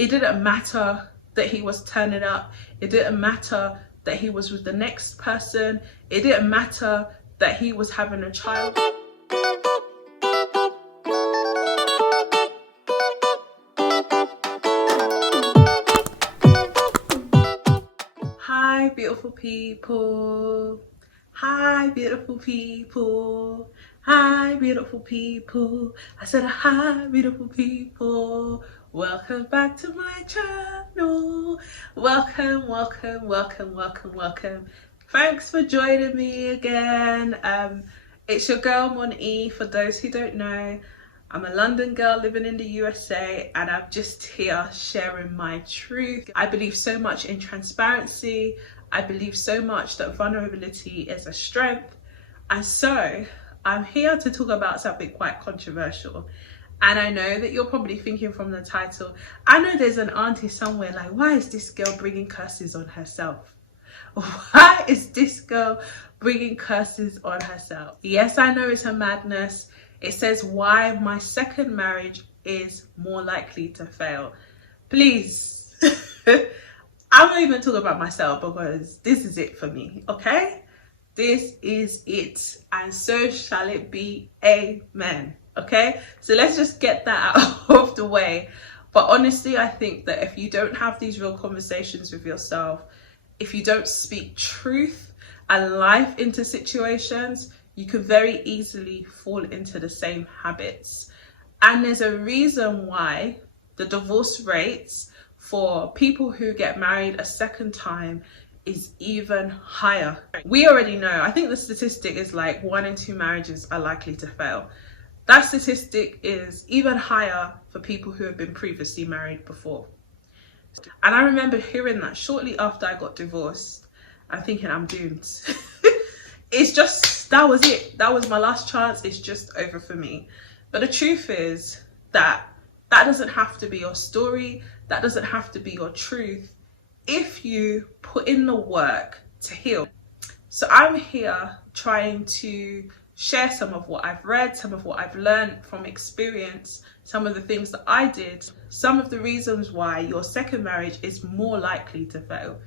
It didn't matter that he was turning up. It didn't matter that he was with the next person. It didn't matter that he was having a child. Hi, beautiful people. Hi, beautiful people. Hi, beautiful people. I said hi, beautiful people. Welcome back to my channel. Welcome, welcome, welcome, welcome, welcome. Thanks for joining me again. It's your girl Mon-E. For those who don't know, I'm a London girl living in the USA, and I'm just here sharing my truth. I believe so much in transparency. I believe so much that vulnerability is a strength. And so I'm here to talk about something quite controversial. And I know that you're probably thinking from the title, I know there's an auntie somewhere like, why is this girl bringing curses on herself? Why is this girl bringing curses on herself? Yes, I know it's a madness. It says why my second marriage is more likely to fail. Please, I'm not even talking about myself because this is it for me, okay? This is it, and so shall it be. Amen. Okay, so let's just get that out of the way. But honestly, I think that if you don't have these real conversations with yourself, if you don't speak truth and life into situations, you could very easily fall into the same habits. And there's a reason why the divorce rates for people who get married a second time is even higher. We already know, I think the statistic is like 1 in 2 marriages are likely to fail. That statistic is even higher for people who have been previously married before. And I remember hearing that shortly after I got divorced. I'm thinking I'm doomed. It's just, that was it. That was my last chance. It's just over for me. But the truth is that that doesn't have to be your story. That doesn't have to be your truth if you put in the work to heal. So I'm here trying to share some of what I've read, some of what I've learned from experience, some of the things that I did, some of the reasons why your second marriage is more likely to fail.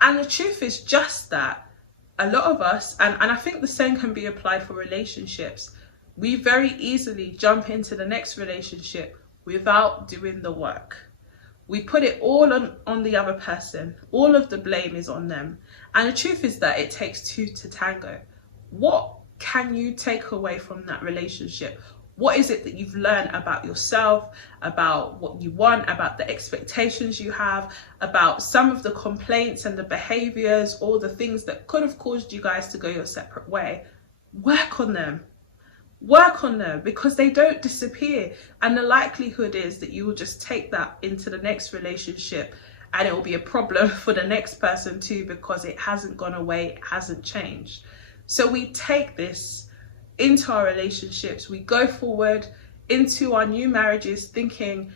And the truth is just that a lot of us, and I think the same can be applied for relationships, we very easily jump into the next relationship without doing the work. We put it all on the other person. All of the blame is on them. And the truth is that it takes two to tango. What can you take away from that relationship? What is it that you've learned about yourself, about what you want, about the expectations you have, about some of the complaints and the behaviors, all the things that could have caused you guys to go your separate way? Work on them. Work on them, because they don't disappear. And the likelihood is that you will just take that into the next relationship and it will be a problem for the next person too, because it hasn't gone away, it hasn't changed. So we take this into our relationships, we go forward into our new marriages thinking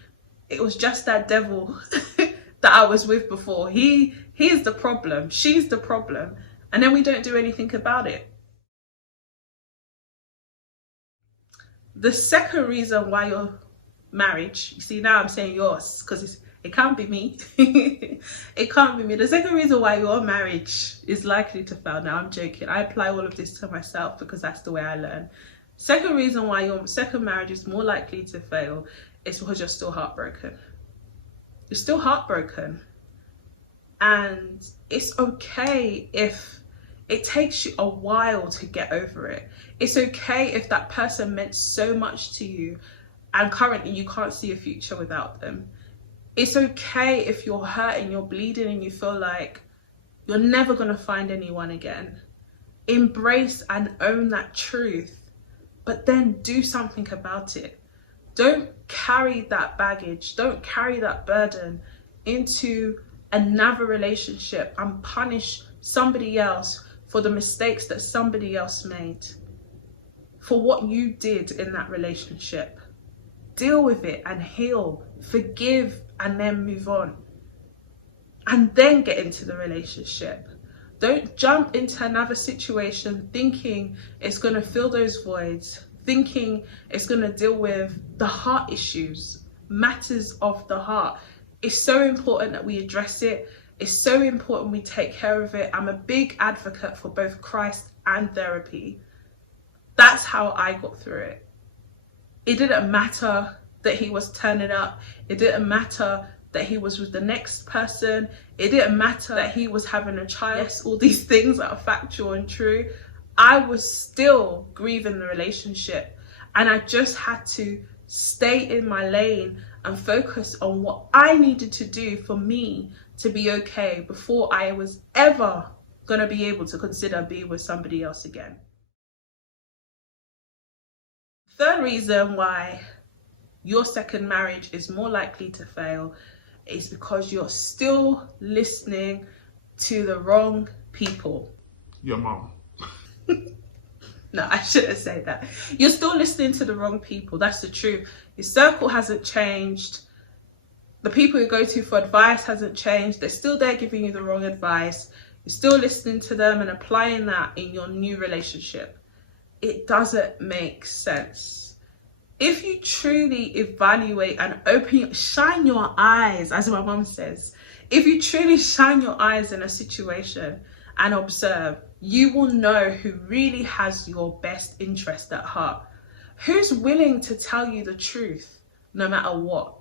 it was just that devil that I was with before. He's the problem, she's the problem, and then we don't do anything about it. The second reason why your marriage, you see, now I'm saying yours because it can't be me. It can't be me. The second reason why your marriage is likely to fail, now I'm joking, I apply all of this to myself because that's the way I learn. Second reason why your second marriage is more likely to fail is because you're still heartbroken. You're still heartbroken. And it's okay if it takes you a while to get over it. It's okay if that person meant so much to you and currently you can't see a future without them. It's okay if you're hurt and you're bleeding and you feel like you're never gonna find anyone again. Embrace and own that truth, but then do something about it. Don't carry that baggage, don't carry that burden into another relationship and punish somebody else for the mistakes that somebody else made, for what you did in that relationship. Deal with it and heal, forgive, and then move on. And then get into the relationship. Don't jump into another situation thinking it's gonna fill those voids, thinking it's going to deal with the heart issues, matters of the heart. It's so important that we address it. It's so important we take care of it. I'm a big advocate for both Christ and therapy. That's how I got through it. It didn't matter that he was turning up. It didn't matter that he was with the next person. It didn't matter that he was having a child. Yes, all these things are factual and true. I was still grieving the relationship, and I just had to stay in my lane and focus on what I needed to do for me to be okay before I was ever gonna be able to consider being with somebody else again. Third reason why your second marriage is more likely to fail is because you're still listening to the wrong people. Your mom. No, I shouldn't say that. You're still listening to the wrong people. That's the truth. Your circle hasn't changed. The people you go to for advice hasn't changed. They're still there giving you the wrong advice. You're still listening to them and applying that in your new relationship. It doesn't make sense. If you truly evaluate and shine your eyes, as my mom says, if you truly shine your eyes in a situation and observe, you will know who really has your best interest at heart. Who's willing to tell you the truth, no matter what?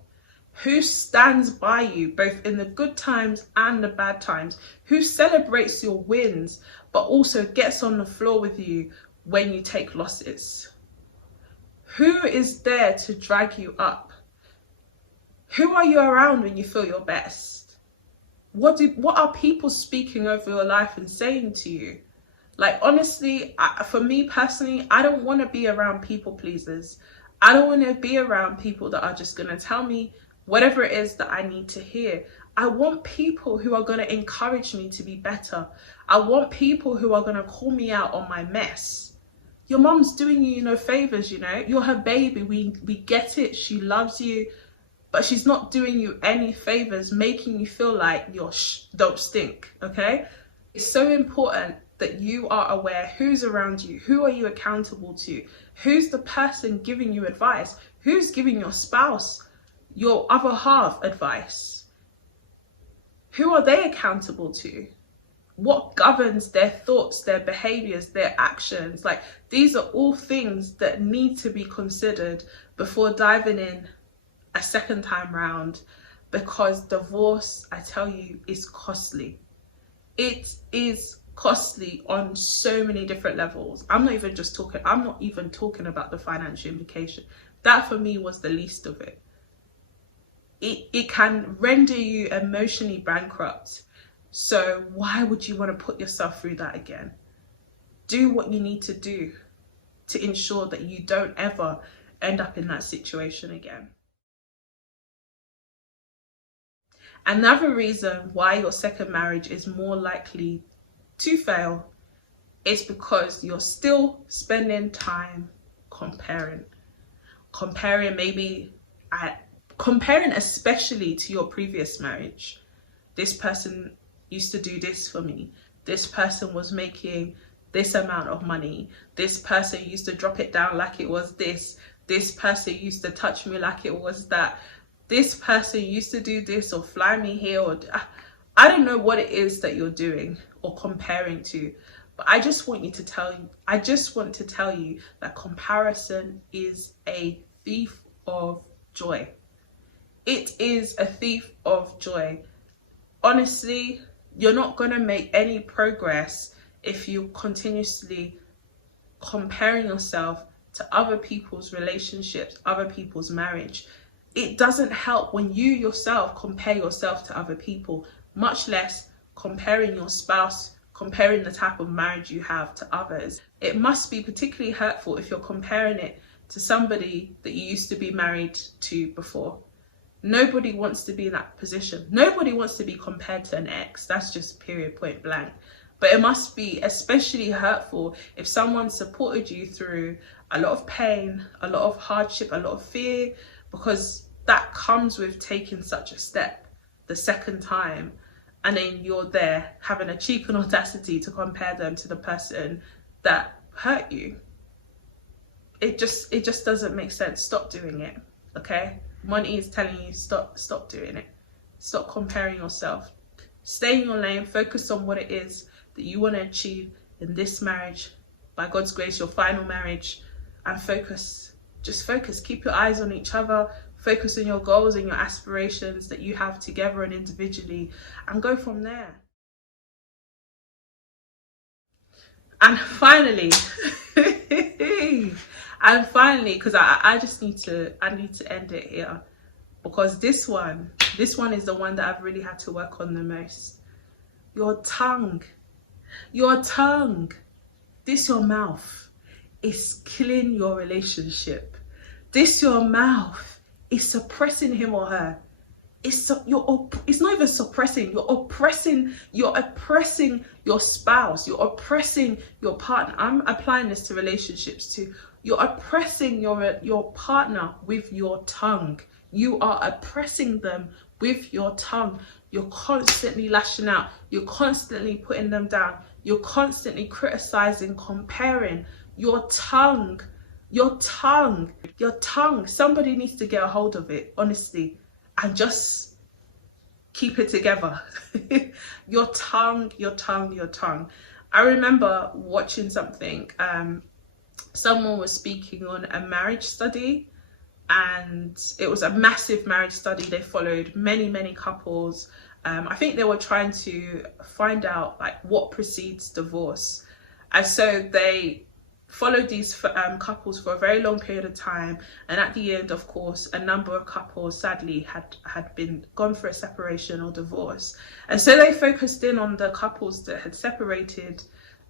Who stands by you, both in the good times and the bad times? Who celebrates your wins, but also gets on the floor with you when you take losses? Who is there to drag you up? Who are you around when you feel your best? What are people speaking over your life and saying to you? Like, honestly, for me personally, I don't want to be around people pleasers. I don't want to be around people that are just going to tell me whatever it is that I need to hear. I want people who are going to encourage me to be better. I want people who are going to call me out on my mess. Your mom's doing you no favors, you know. You're her baby. We get it. She loves you. But she's not doing you any favors, making you feel like you're don't stink, okay? It's so important that you are aware who's around you, who are you accountable to, who's the person giving you advice, who's giving your spouse, your other half advice. Who are they accountable to? What governs their thoughts, their behaviors, their actions? Like, these are all things that need to be considered before diving in a second time round, because divorce, I tell you, is costly. It is costly on so many different levels. I'm not even talking about the financial implication. That for me was the least of it. It can render you emotionally bankrupt. So why would you want to put yourself through that again? Do what you need to do to ensure that you don't ever end up in that situation again. Another reason why your second marriage is more likely to fail is because you're still spending time comparing especially to your previous marriage. This person used to do this for me. This person was making this amount of money. This person used to drop it down like it was this. This person used to touch me like it was that. This person used to do this or fly me here, or I don't know what it is that you're doing or comparing to, but I just want to tell you that comparison is a thief of joy. It is a thief of joy. Honestly, you're not going to make any progress if you continuously comparing yourself to other people's relationships, other people's marriage. It doesn't help when you yourself compare yourself to other people, much less comparing your spouse, comparing the type of marriage you have to others. It must be particularly hurtful if you're comparing it to somebody that you used to be married to before. Nobody wants to be in that position. Nobody wants to be compared to an ex. That's just period, point blank. But it must be especially hurtful if someone supported you through a lot of pain, a lot of hardship, a lot of fear, because that comes with taking such a step the second time, and then you're there having a cheek and audacity to compare them to the person that hurt you. it just doesn't make sense. Stop doing it. Okay, Monty is telling you stop doing it. Stop comparing yourself. Stay in your lane. Focus on what it is that you want to achieve in this marriage, by God's grace, your final marriage, and focus. Just focus. Keep your eyes on each other. Focus on your goals and your aspirations that you have together and individually, and go from there. And finally, because I just need to end it here, because this one is the one that I've really had to work on the most. Your tongue, this your mouth is killing your relationship. This your mouth is suppressing him or her. It's not even suppressing. You're oppressing your spouse. You're oppressing your partner. I'm applying this to relationships too. You're oppressing your partner with your tongue. You are oppressing them with your tongue. You're constantly lashing out. You're constantly putting them down. You're constantly criticizing, comparing. Your tongue. Somebody needs to get a hold of it, honestly, and just keep it together. Your tongue. I remember watching something. Someone was speaking on a marriage study, and it was a massive marriage study. They followed many couples. I think they were trying to find out like what precedes divorce, and so they followed these couples for a very long period of time, and at the end, of course, a number of couples sadly had been gone for a separation or divorce, and so they focused in on the couples that had separated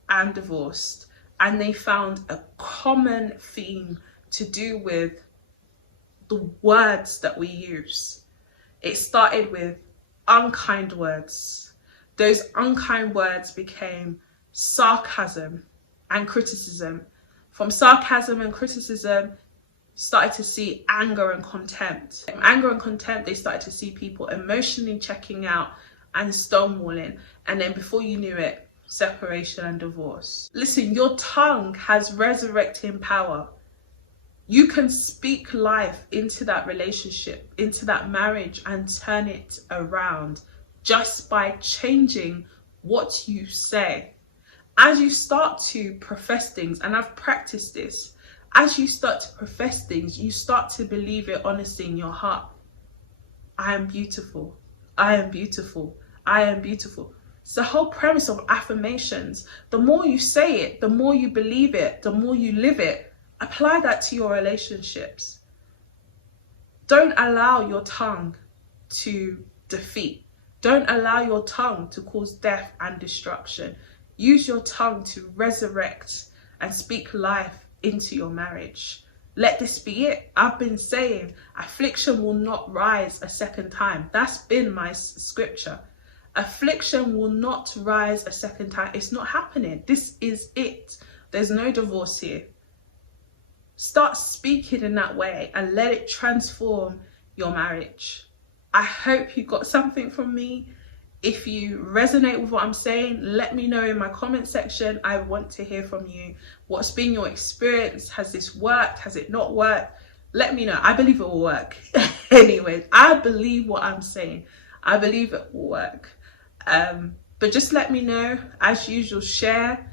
and divorced, and they found a common theme to do with the words that we use. It started with unkind words. Those unkind words became sarcasm and criticism. From sarcasm and criticism, started to see anger and contempt. From anger and contempt, they started to see people emotionally checking out and stonewalling. And then before you knew it, separation and divorce. Listen, your tongue has resurrecting power. You can speak life into that relationship, into that marriage, and turn it around just by changing what you say. As you start to profess things, and I've practiced this, as you start to profess things, you start to believe it honestly in your heart. I am beautiful. I am beautiful. I am beautiful. It's the whole premise of affirmations. The more you say it, the more you believe it, the more you live it. Apply that to your relationships. Don't allow your tongue to defeat. Don't allow your tongue to cause death and destruction. Use your tongue to resurrect and speak life into your marriage. Let this be it. I've been saying affliction will not rise a second time. That's been my scripture. Affliction will not rise a second time. It's not happening. This is it. There's no divorce here. Start speaking in that way and let it transform your marriage. I hope you got something from me. If you resonate with what I'm saying, let me know in my comment section. I want to hear from you. What's been your experience? Has this worked? Has it not worked? Let me know. I believe it will work. Anyways, I believe what I'm saying. I believe it will work. But just let me know. As usual, share.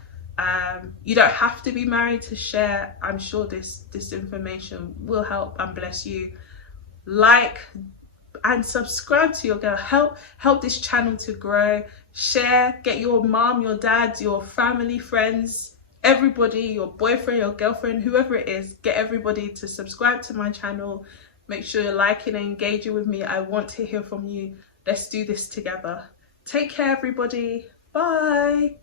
You don't have to be married to share. I'm sure this information will help and bless you. Like and subscribe to your girl. Help this channel to grow. Share. Get your mom, your dad, your family, friends, everybody, your boyfriend, your girlfriend, whoever it is. Get everybody to subscribe to my channel. Make sure you're liking and engaging with me. I want to hear from you. Let's do this together. Take care, everybody. Bye.